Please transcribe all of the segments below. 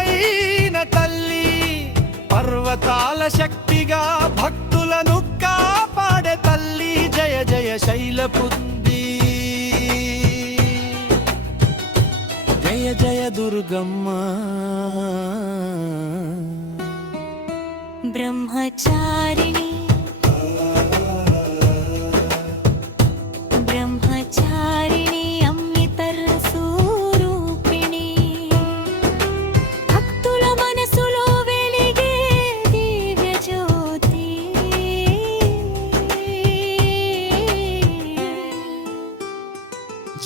అయిన తల్లి, పర్వతాల శక్తిగా భక్తులను కాపాడే తల్లి. జయ జయ శైలపుత్రి, జయ జయ దుర్గమ్మ. బ్రహ్మచారిణి బ్రహ్మచారిణి అమ్మితర స్వరూపిణి, భక్తుల మనసులో వెలిగే దివ్య జ్యోతి.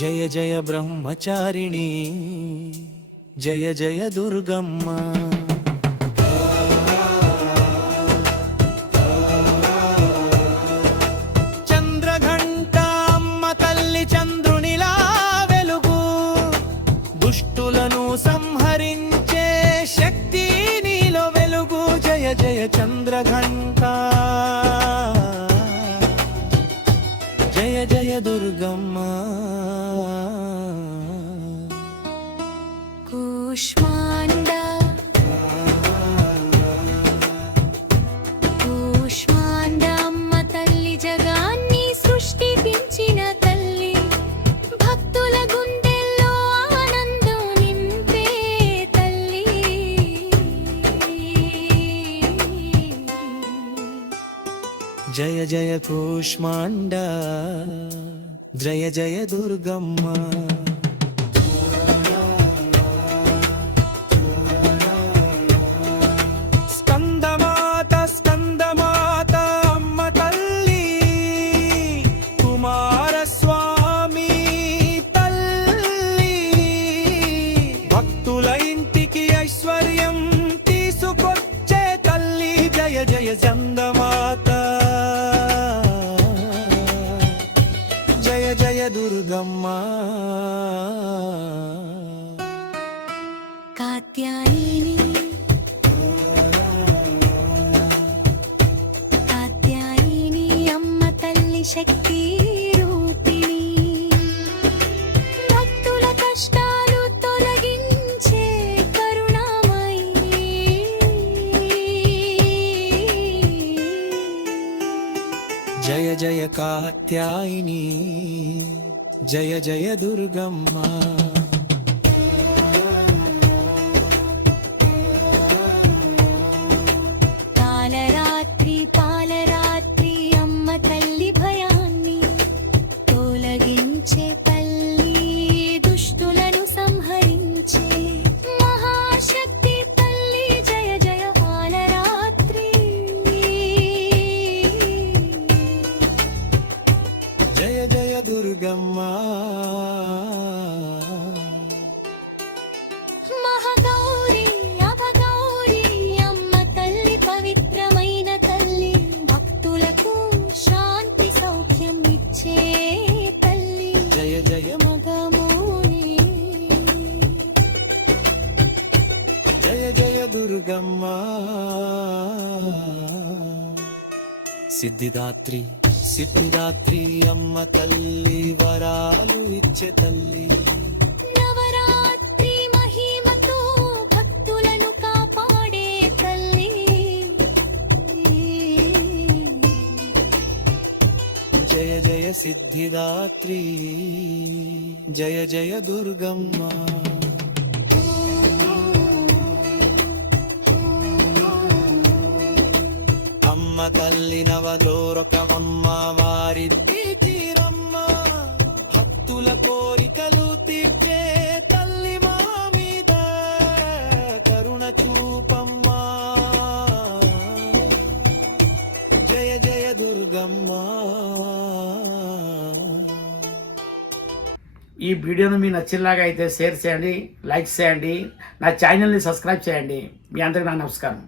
జయ జయ బ్రహ్మచారిణి, జయ జయ దుర్గమ్మ. చంద్రఘంట అమ్మ తల్లి, చంద్రునిలా వెలుగు, దుష్టులను సంహరించే శక్తి నీలో వెలుగు. జయ జయ చంద్రఘంట, జయ జయ దుర్గమ్మ. కూష్మాండ కూష్మాండ అమ్మ తల్లి, జగాన్ని సృష్టించిన తల్లి, భక్తుల గుండెల్లో ఆనందం నింపే తల్లి. జయ జయ కూష్మాండ, జయ జయ దుర్గమ్మ. స్కందమాత స్కందమాత అమ్మ తల్లి, కుమారస్వామి తల్లి, భక్తుల ఇంటికి ఐశ్వర్యం తీసుకొచ్చే తల్లి. జయ జయ స్కందమాత, జయ జయ దుర్గమ్మ. కాత్యాయని కాత్యాయని అమ్మ తల్లి, శక్తి రూపిణి, భక్తుల కష్టాలు తొలగించే కరుణామయి. జయ జయ కాత్యాయని, జయ జయ దుర్గమ్మ. కాలరాత్రి పాలరాత్రి అమ్మ తల్లి, భయాన్ని తొలగించే తల్లి, దుష్టులను సంహరించే మహాశక్తి తల్లి. జయ జయ కాలరాత్రి, జయ జయ దుర్గమ్మ. మహాగౌరి అభగౌరి అమ్మ తల్లి, పవిత్రమైన తల్లి, భక్తులకు శాంతి సౌఖ్యం ఇచ్చే తల్లి. జయ జయ మగమూరి, జయ జయ దుర్గమ్మ. సిద్ధిదాత్రి సిద్ధిదాత్రి అమ్మ తల్లి, వరాలు ఇచ్చే తల్లి. నవరాత్రి మహిమతో భక్తులను కాపాడే తల్లి. జయ జయ సిద్ధిదాత్రి, జయ జయ దుర్గమ్మ. అమ్మ తల్లి నవదోరకమ్మ, వారి తీరమ్మ, భక్తుల కోరికలు తీర్చే తల్లి, మా మీద కరుణ చూపమ్మ. జయ జయ దుర్గమ్మ. ఈ వీడియోను మీకు నచ్చేలాగా అయితే షేర్ చేయండి, లైక్ చేయండి, నా ఛానల్ని సబ్స్క్రైబ్ చేయండి. మీ అందరికీ నా నమస్కారం.